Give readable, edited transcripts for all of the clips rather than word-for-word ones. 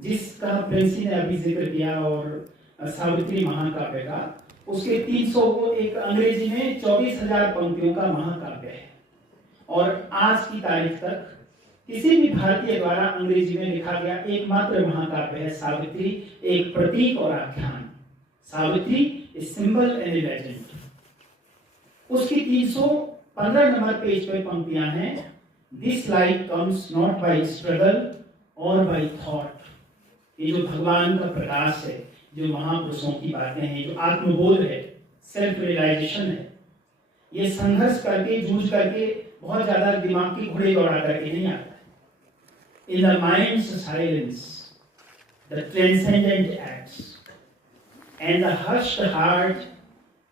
जिसका प्रिंसी ने अभी जिक्र किया और सावित्री महाकाव्य का, उसके 300 को एक अंग्रेजी में 24,000 पंक्तियों का महाकाव्य है। और आज की तारीख तक किसी भी भारतीय द्वारा अंग्रेजी में लिखा गया एकमात्र महाकाव्य है सावित्री, एक प्रतीक और आख्यान। Savitri is symbol and legend. उसकी 315 नंबर पेज पे पंक्तियां हैं। This light comes not by struggle और बाय थॉट। ये जो भगवान का प्रकाश है, जो महापुरुषों की बातें हैं, जो आत्मबोध है, सेल्फ रियलाइजेशन है, ये संघर्ष करके, जूझ करके, बहुत ज्यादा दिमाग की घोड़े दौड़ा करके नहीं आता। In the mind's silence, the transcendent acts, and the hushed heart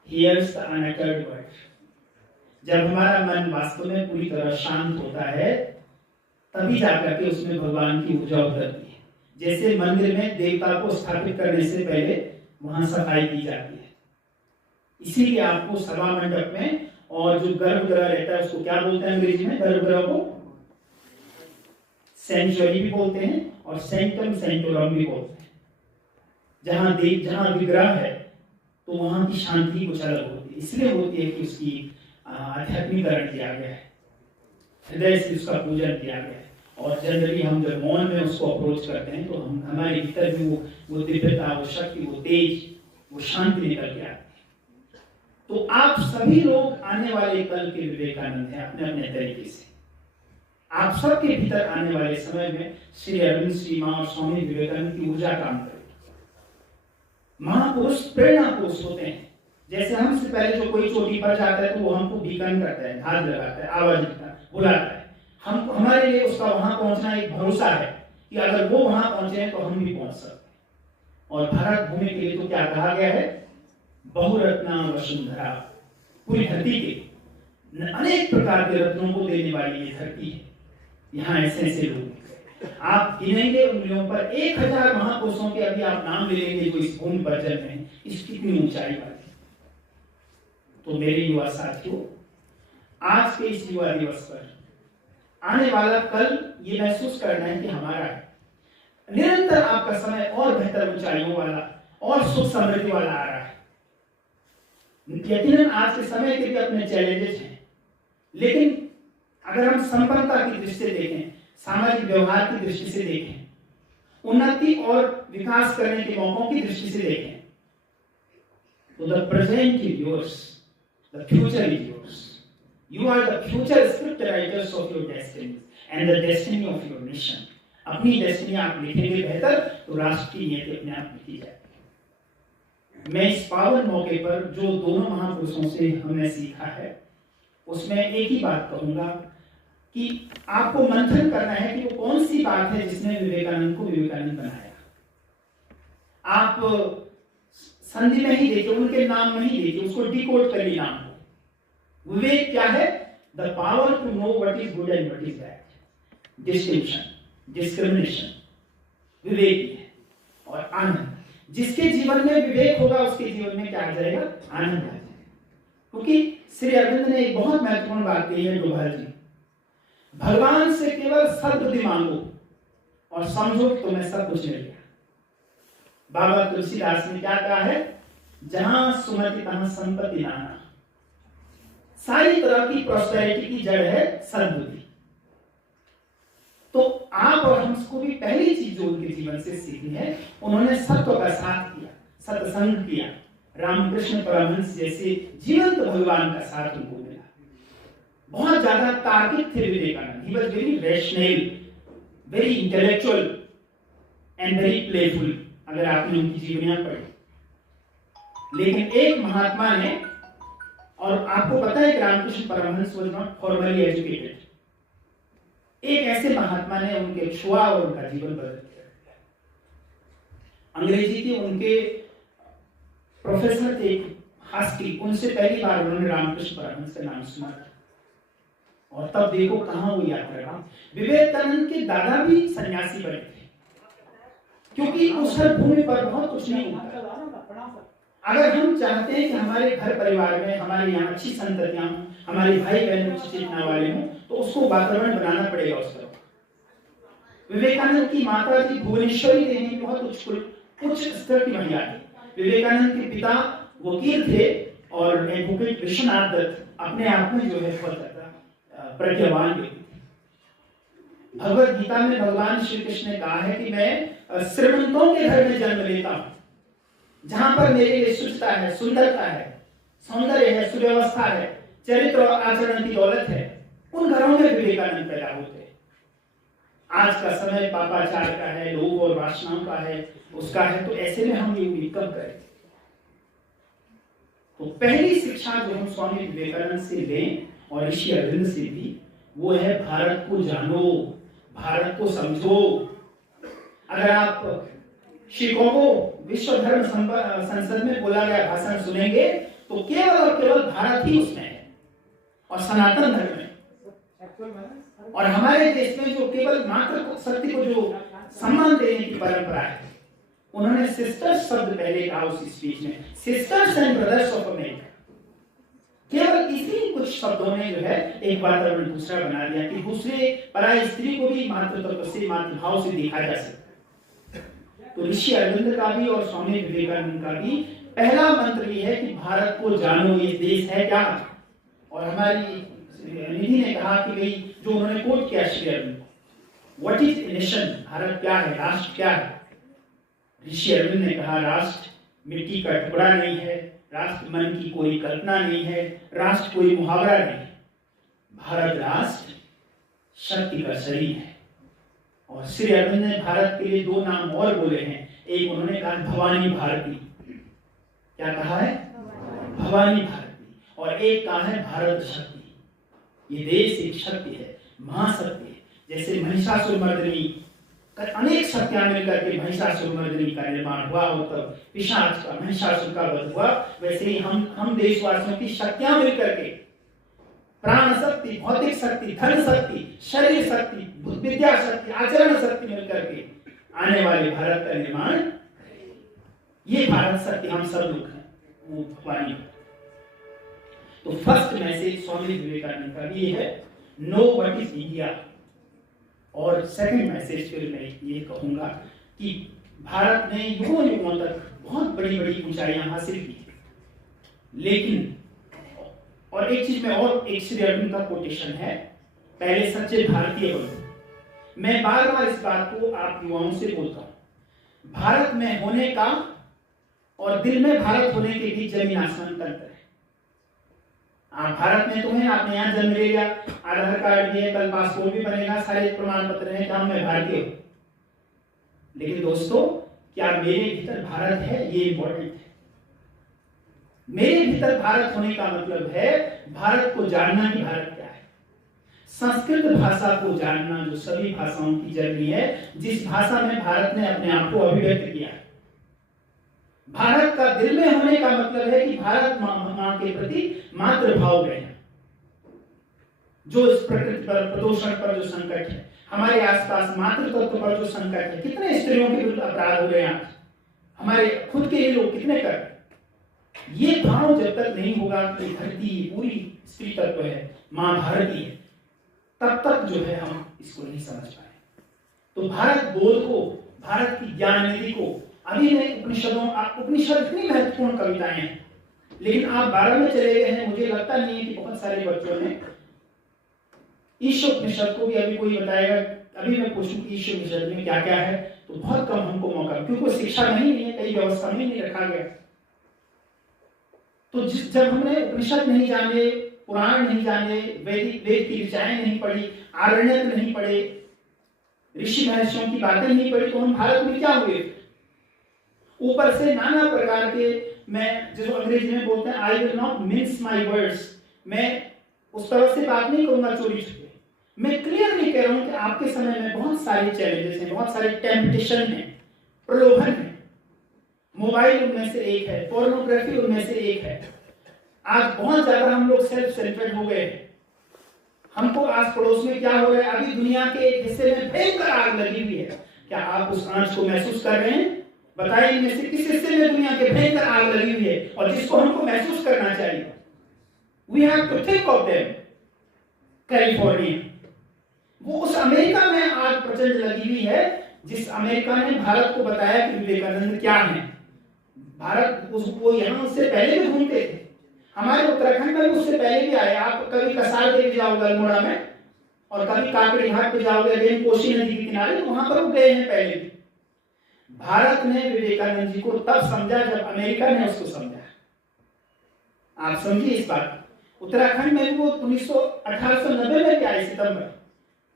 hears the unuttered word. जब हमारा मन वास्तव में पूरी तरह शांत होता है, तभी जाकर के उसमें भगवान की ऊर्जा उतरती है। जैसे मंदिर में देवता को स्थापित करने से पहले वहां सफाई की जाती है, इसीलिए आपको सभा मंडप में, और जो गर्भगृह रहता है उसको क्या बोलते हैं अंग्रेजी में? गर्भगृह को सेंचुरी भी बोलते हैं और सेंटम सेंटोरम भी बोलते हैं। जहां विग्रह है तो वहां की शांति कुछ अलग होती है। इसलिए होती है कि उसकी आध्यात्मिकरण किया गया है, हृदय से उसका पूजन किया गया है। और जनरली हम जब मौन में उसको अप्रोच करते हैं तो हम, हमारे भीतर भी वो दिव्यता, वो शक्ति, वो तेज, वो शांति निकल के आती है। तो आप सभी लोग आने वाले कल के विवेकानंद हैं अपने अपने तरीके से। आप सबके भीतर आने वाले समय में श्री अरविंद, श्री मां और स्वामी विवेकानंद की ऊर्जा काम करेगी। महापुरुष प्रेरणा पुरुष होते हैं। जैसे हमसे पहले जो कोई चोटी पर जाता है तो वो हमको बीकन करता है, हाथ लगाता है, आवाज देता है, बुलाता है। हम, हमारे लिए उसका वहां पहुंचना एक भरोसा है कि अगर वो वहां पहुंचे तो हम भी पहुंच सकते हैं। और भारत भूमि के लिए तो क्या कहा गया है? बहुरत्ना वसुंधरा। पूरी धरती के अनेक प्रकार के रत्नों को देने वाली ये धरती है। यहाँ ऐसे ऐसे लोग, आप गिनेंगे उंगलियों पर 1000 महापुरुषों के अभी आप नाम ले लेंगे जो इस भूमि पर जन्मे हैं। इस कितनी ऊंचाई वाली। तो मेरे युवा साथियों, आज के इस युवा दिवस पर आने वाला कल ये महसूस करना है कि हमारा है। निरंतर आपका समय और बेहतर ऊंचाइयों वाला और सुख समृद्धि वाला आ रहा है। यकीनन आज के समय के भी अपने चैलेंजेस हैं, लेकिन अगर हम संपन्नता की दृष्टि से देखें, सामाजिक व्यवहार की दृष्टि से देखें, उन्नति और विकास करने के मौकों की दृष्टि से देखें, तो the present is yours, the future is yours. You are the future script writers of your destiny and the destiny of your nation. अपनी डेस्टिनी आप लिखेंगे बेहतर तो राष्ट्र की नीति अपने आप लिखी जाएगी। मैं इस पावन मौके पर जो दोनों महापुरुषों से हमने सीखा है, उसमें एक ही बात कहूंगा कि आपको मंथन करना है कि वो कौन सी बात है जिसने विवेकानंद को विवेकानंद बनाया। आप संधि में ही देखिए, उनके नाम में ही देखिए, उसको डिकोड करिए नाम को। विवेक क्या है? The power to know what is good and what is bad. Distinction, discrimination, विवेक है। और आनंद, जिसके जीवन में विवेक होगा उसके जीवन में क्या आ जाएगा? आनंद आ जाएगा। क्योंकि श्री अरविंद ने एक बहुत महत्वपूर्ण बात कही है डोभाल जी, भगवान से केवल सद्बुद्धि मांगो और समझो कि तुम्हें सब कुछ मिल गया। बाबा तुलसीदास ने क्या कहा है? जहां सुमति तहां संपत्ति नाना। सारी तरह की प्रॉस्पेरिटी की जड़ है सद्बुद्धि। तो आप और हमको भी पहली चीज जो उनके जीवन से सीखी है, उन्होंने सत्व का साथ किया, सत्संग किया। रामकृष्ण परमहंस जैसे जीवंत भगवान का साथ उनको मिला। बहुत ज्यादा तार्किक थे Vivekananda. He was very rational, very intellectual and very playful, अगर आपने उनकी जीवनियां पढ़ी। लेकिन एक महात्मा ने, और आपको पता है कि Ramakrishna Paramahamsa was not formally educated, एक ऐसे महात्मा ने उनके छुआ और उनका जीवन बदल दिया। अंग्रेजी के उनके प्रोफेसर थे हास्की, उनसे पहली बार उन्होंने रामकृष्ण परमहंस का नाम सुना था। और तब देखो कहां वो यात्रा रहा। विवेकानंद के दादा भी सन्यासी बने थे, क्योंकि उस भूमि पर बहुत कुछ नहीं होता। अगर हम चाहते हैं कि हमारे घर परिवार में, हमारे यहाँ अच्छी संततियां हों, हमारे भाई बहन उच्च चेतना वाले हों, तो उसको वातावरण बनाना पड़ेगा उस तरफ। विवेकानंद की माता जी भुवनेश्वरी देवी बहुत उच्च स्तर की महिला थी। विवेकानंद के पिता वकील थे और एडवोकेट विश्वनाथ दत्त अपने आप में जो है बहुत ज्यादा प्रज्ञावान व्यक्ति थे। भगवत गीता में भगवान श्री कृष्ण ने कहा है कि मैं श्रीमंतों के घर में जन्म लेता हूं, जहां पर मेरे लिए शुद्धता है, सुंदरता है, सौंदर्य है, सुव्यवस्था है, चरित्र और आचरण की दौलत है, उन घरों में विवेकानंद पैदा होते हैं। आज का समय पापाचार का है, लोभ और वासनाओं का है, उसका है, तो ऐसे में हम ये उम्मीद कब करें? तो पहली शिक्षा जो हम स्वामी विवेकानंद से लें और ऋषि अरविंद से भी, वो है भारत को जानो, भारत को समझो। अगर आप शिकागो विश्व धर्म संसद में बोला गया भाषण सुनेंगे तो केवल और केवल भारत ही उसमें है और सनातन धर्म है। और हमारे देश में जो केवल मात्र शक्ति को जो सम्मान देने की परंपरा है, उन्होंने सिस्टर्स शब्द पहले कहा उस स्पीच में, sisters and brothers of America. केवल इसी कुछ शब्दों ने जो है एक वातावरण दूसरा बना दिया कि दूसरे पराई स्त्री को भी मातृत्व से, मातृभाव से देखा जा सकता। तो ऋषि अरविंद का भी और स्वामी विवेकानंद का भी पहला मंत्र ये है कि भारत को जानो, ये देश है क्या। और हमारी निधि ने कहा कि भाई जो उन्होंने कोट किया Shri Aurobindo, what is a nation, Bharat क्या है, राष्ट्र क्या है। ऋषि अरविंद ने कहा राष्ट्र मिट्टी का टुकड़ा नहीं है, राष्ट्र मन की कोई कल्पना नहीं है, राष्ट्र कोई मुहावरा नहीं है, भारत राष्ट्र शक्ति का शरीर है। और श्री अरविंद ने भारत के लिए दो नाम और बोले हैं। एक उन्होंने कहा भवानी भारती, क्या कहा है, भवानी भारती, और एक कहा है भारत शक्ति। ये देश एक शक्ति है, महाशक्ति है। जैसे महिषासुरमर्दिनी, अनेक शक्तियां मिलकर के महिषासुरमर्दिनी का निर्माण हुआ और तब पिशाच का, महिषासुर का वध हुआ, वैसे ही हम देशवासियों की शक्तियां मिलकर के, प्राण शक्ति, भौतिक शक्ति, धन शक्ति, शरीर शक्ति, विद्या शक्ति, आचरण शक्ति मिलकर के आने वाले भारत का निर्माण, ये भारत शक्ति हम सब लोग हैं, वो भगवानी। तो फर्स्ट मैसेज स्वामी विवेकानंद का भी है, नो व्हाट इज इंडिया। और सेकंड मैसेज फिर मैं ये कहूंगा कि भारत ने युगों युगों तक बहुत बड़ी बड़ी ऊंचाइयां हासिल की, लेकिन और एक चीज में और एक श्री अरविंद का कोटेशन है, पहले सच्चे भारतीय बनो। मैं बार बार इस बात को आप युवाओं से बोलता हूं, भारत में होने का और दिल में भारत होने के बीच जमीन आसमान का अंतर है। आप भारत में तो हैं, आपने यहाँ जन्म ले लिया, आधार कार्ड भी है, कल पासपोर्ट भी बनेगा, सारे प्रमाण पत्र हैं कि हम मैं भारतीय हूं। लेकिन दोस्तों, क्या मेरे भीतर भारत है, ये इंपॉर्टेंट है। मेरे भीतर भारत होने का मतलब है भारत को जानना कि भारत क्या है, संस्कृत भाषा को जानना, जो सभी भाषाओं की जननी है, जिस भाषा में भारत ने अपने आप को अभिव्यक्त किया है। भारत का दिल में होने का मतलब है कि भारत मां के प्रति मातृभाव रहना। जो इस प्रकृति पर, प्रदूषण पर जो संकट है, हमारे आसपास मातृत्व पर जो संकट है, कितने स्त्रियों के विरुद्ध अपराध हो रहे हैं आज, हमारे खुद के ही लोग कितने कर, ये भाव जब तक नहीं होगा कि धरती पूरी स्त्री तत्व है, मां भारती है, तब तक जो है हम इसको नहीं समझ पाए। तो भारत बोध को, भारत की ज्ञान निधि को, अभी मैं उपनिषद इतनी महत्वपूर्ण कविताएं हैं, लेकिन आप 12 में चले गए हैं। मुझे लगता नहीं है कि बहुत सारे बच्चों ने ईशोपनिषद को भी अभी कोई बताएगा। अभी मैं पूछूं कि ईशोपनिषद में क्या क्या है, तो बहुत कम हमको मौका, क्योंकि शिक्षा नहीं है, कई व्यवस्था में नहीं रखा गया। तो जब हमने उपनिषद नहीं जाने, पुराण नहीं जाने, वेद की ऋचाएं नहीं पढ़ी, आरण्यक नहीं पढ़े, ऋषि महर्षियों की बातें नहीं पढ़ी, तो हम भारत में क्या हुए। ऊपर से नाना प्रकार के, मैं जो अंग्रेजी में बोलते हैं, I will not mince my words, मैं उस तरह से बात नहीं करूंगा चोरी छुपे। मैं क्लियरली कह रहा हूं कि आपके समय में बहुत सारे चैलेंजेस हैं, बहुत सारे टेम्पटेशन है, प्रलोभन है। मोबाइल उनमें से एक है, पोर्नोग्राफी उनमें से एक है। आज बहुत ज्यादा हम लोग सेल्फ सेंटर्ड हो गए हैं। हमको आस पड़ोस में क्या हो रहा है, अभी दुनिया के एक हिस्से में भयंकर आग लगी हुई है। क्या आप उस आंच को महसूस कर रहे हैं? बताइए, इनमें से किस हिस्से में दुनिया के भयंकर आग लगी हुई है और जिसको हमको महसूस करना चाहिए। We have to think of them. California, वो उस अमेरिका में आज प्रचंड लगी हुई है जिस अमेरिका ने भारत को बताया कि विवेकानंद क्या है। भारत उसको यहाँ उससे पहले भी घूमते थे, हमारे उत्तराखंड में भी उससे पहले भी आए। आप कभी कसार देवी जाओगे अल्मोड़ा में, और कभी काकड़ी घाट पे जाओगे अगेन कोसी नदी के किनारे, तो वहां पर वो गए हैं पहले भी। भारत ने विवेकानंद जी को तब समझा जब अमेरिका ने उसको समझा। आप समझिए इस बात। उत्तराखंड में वो 1890 में भी आए सितंबर,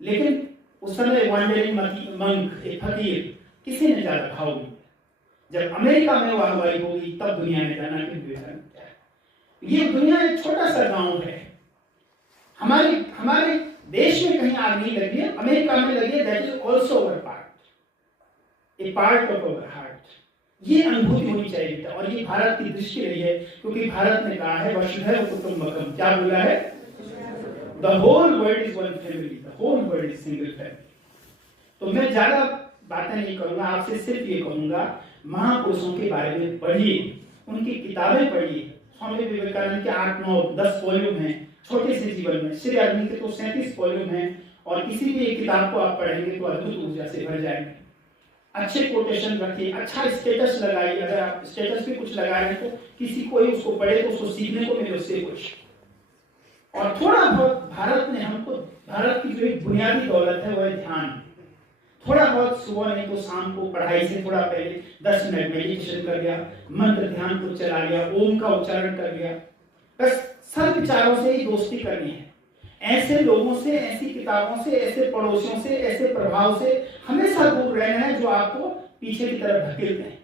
लेकिन उस समय वॉन्डरिंग मंक, एक फकीर, किसी ने ज्यादा भाव नहीं। जब अमेरिका में वह हवाई होगी तब दुनिया ने जाना कि विवेकानंद क्या है। ये दुनिया एक छोटा सा गांव है। हमारे देश में कहीं आग नहीं लगी है, अमेरिका में लगी है। That is also our part, A part of our heart. ये अनुभूति होनी चाहिए बेटा, और ये भारत की दृष्टि रही है, क्योंकि भारत ने कहा है वसुधैव कुटुंबकम। क्या बोला है? The whole world is one family, the whole world is single family. तो मैं ज्यादा बातें नहीं करूंगा, आपसे सिर्फ ये कहूंगा महापुरुषों के बारे में पढ़िए, उनकी किताबें पढ़िए। स्वामी विवेकानंद के 8, 9, 10 वॉल्यूम हैं छोटे से जीवन में। श्री अरविंद के तो 37 वॉल्यूम हैं, और किसी भी एक किताब को आप पढ़ेंगे तो अद्भुत ऊर्जा से भर जाएंगे। अच्छे कोटेशन रखिए, अच्छा स्टेटस लगाइए। अगर आप स्टेटस पे कुछ लगा रहे हैं तो किसी कोई उसको पढ़े तो उसको सीखने को मिले उससे कुछ। और थोड़ा बहुत भारत ने हमको, भारत की जो एक बुनियादी दौलत है वह है ध्यान। थोड़ा बहुत सुबह नहीं तो शाम को पढ़ाई से थोड़ा पहले 10 मिनट मेडिटेशन कर लिया, मंत्र ध्यान को चला लिया, ओम का उच्चारण कर लिया। बस सब विचारों से ही दोस्ती करनी है। ऐसे लोगों से, ऐसी किताबों से, ऐसे पड़ोसियों से, ऐसे प्रभाव से हमेशा दूर रहना है जो आपको पीछे की तरफ धकेलते हैं।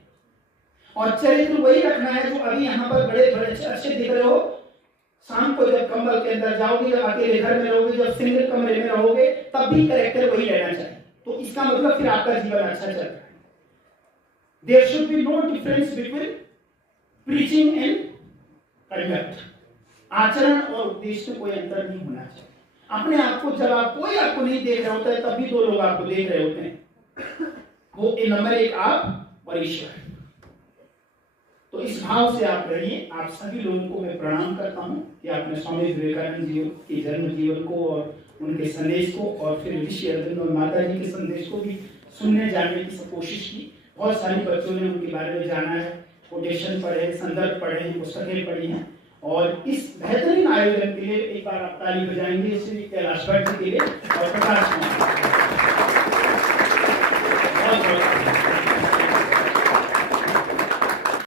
और चरित्र वही रखना है जो अभी यहाँ पर बड़े बड़े अच्छे दिख रहे हो। शाम को जब कंबल के अंदर जाओगे, जब अकेले घर में रहोगे, जब सिंगल कमरे में रहोगे, तब भी कैरेक्टर वही रहना चाहिए। तो इसका मतलब फिर आपका जीवन अच्छा चल रहा है। There should be no difference between preaching and conduct. आचरण और उद्देश्य में कोई अंतर नहीं होना चाहिए। अपने आप को, जब आप कोई आपको नहीं देख रहा होता है तब भी 2 लोग आपको देख रहे होते हैं, वो नंबर 1 आप और ईश्वर। तो इस भाव से आप रहिए। आप सभी लोगों को मैं प्रणाम करता हूं कि आपने स्वामी विवेकानंद जी के जन्म जीवन को और उनके संदेश को, और फिर ऋषि अरविंद और माता जी के संदेश को भी सुनने जानने की कोशिश की। बहुत सारे बच्चों ने उनके बारे में जाना है, कोटेशन पढ़े, संदर्भ पढ़े, पुस्तकें पढ़ी हैं। और इस बेहतरीन आयोजन के लिए एक बार आप ताली बजाएंगे श्री कैलाश भट्ट जी के लिए और प्रकाश कुमार।